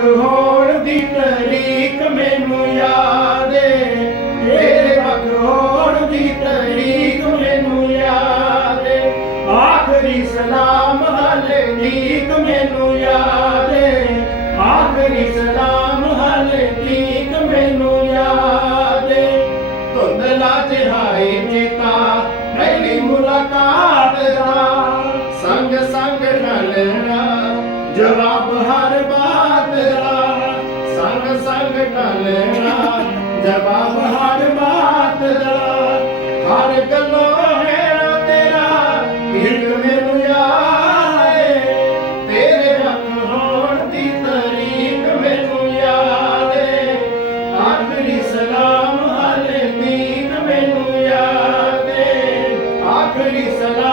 ਵੱਖ ਹੋਣ ਦੀ ਤਰੀਕ ਮੈਨੂੰ ਯਾਦ ਏ। ਤੇਰੇ ਵੱਖ ਹੋਣ ਦੀ ਤਰੀਕ ਮੈਨੂੰ ਯਾਦ ਏ। ਆਖਰੀ ਸਲਾਮ ਹਾਲੇ ਠੀਕ ਮੈਨੂੰ ਯਾਦ ਏ। ਆਖਰੀ ਸਲਾਮ ਹਾਲੇ ਠੀਕ ਮੈਨੂੰ ਯਾਦ ਏ। ਧੁੰਦਲਾ ਜਿਹਾਏ ਚੇਤਾ ਪਹਿਲੀ ਮੁਲਾਕਾਤ ਦਾ। ਸੰਗ ਸੰਗ ਢਲਣਾ ਜਵਾਬ ਹਰ ਬਾਤ ਦਾ, ਸੰਗ ਸੰਗ ਢਲਣਾ। ਜਵਾਬ ਹਰ ਬਾਤ ਦਾ, ਹਰ ਗੱਲੋਂ ਹੈ ਤੇਰਾ, ਇੱਕ ਮੈਨੂੰ ਯਾਦ ਤੇਰੇ ਵੱਖ ਹੋਣ ਦੀ ਤਰੀਕ ਮੈਨੂੰ ਯਾਦ ਏ। ਆਖਰੀ ਸਲਾਮ ਹਾਲੇ ਦੀਨ ਮੈਨੂੰ ਯਾਦ ਏ। ਆਖਰੀ ਸਲਾਮ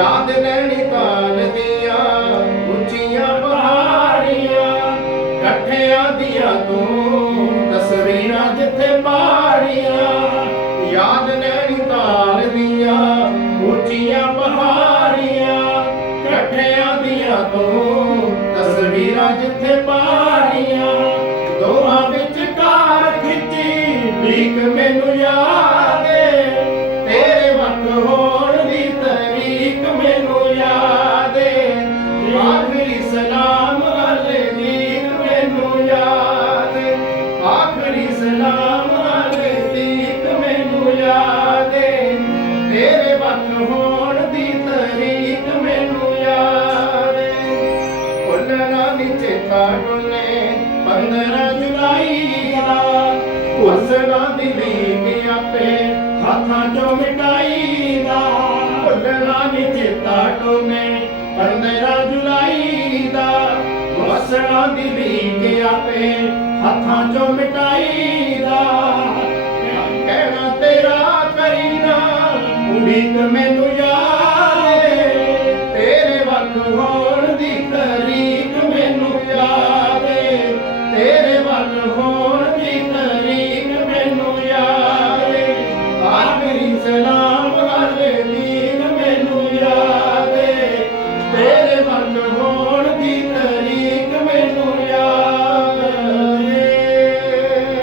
ਯਾਦ ਨੈਣੀਤਾਲ ਦੀਆਂ, ਉੱਚੀਆਂ ਪਹਾੜੀਆਂ, ਇਕੱਠਿਆਂ ਦੀਆਂ ਤੂੰ ਤਸਵੀਰਾਂ ਜਿੱਥੇ ਪਾੜੀਆਂ। ਯਾਦ ਨੈਣੀਤਾਲ ਦੀਆਂ, ਉੱਚੀਆਂ ਪਹਾੜੀਆਂ, ਇਕੱਠਿਆਂ ਦੀਆਂ ਤੂੰ ਤਸਵੀਰਾਂ ਜਿੱਥੇ ਪਾੜੀਆਂ। ਹੱਸਣਾ ਦੀ ਲੀਕ ਆਪੇ ਹੱਥਾਂ ਚੋਂ ਮਿਟਾਈ ਦਾ ਭੁੱਲਣਾ ਨੀ ਚੇਤਾ ਡੋਲੇ 15 ਜੁਲਾਈ ਦਾ ਦਿਲੀ ਕੇ ਆਪੇ ਹੱਥਾਂ ਚੋਂ ਮਿਟਾਈ ਦਾ ਕਹਿਣਾ ਤੇਰਾ ਕਰੀਨਾ ਉਡੀਕ ਮੈਨੂੰ ਯਾਰੇ, ਤੇਰੇ ਵੱਖ ਹੋ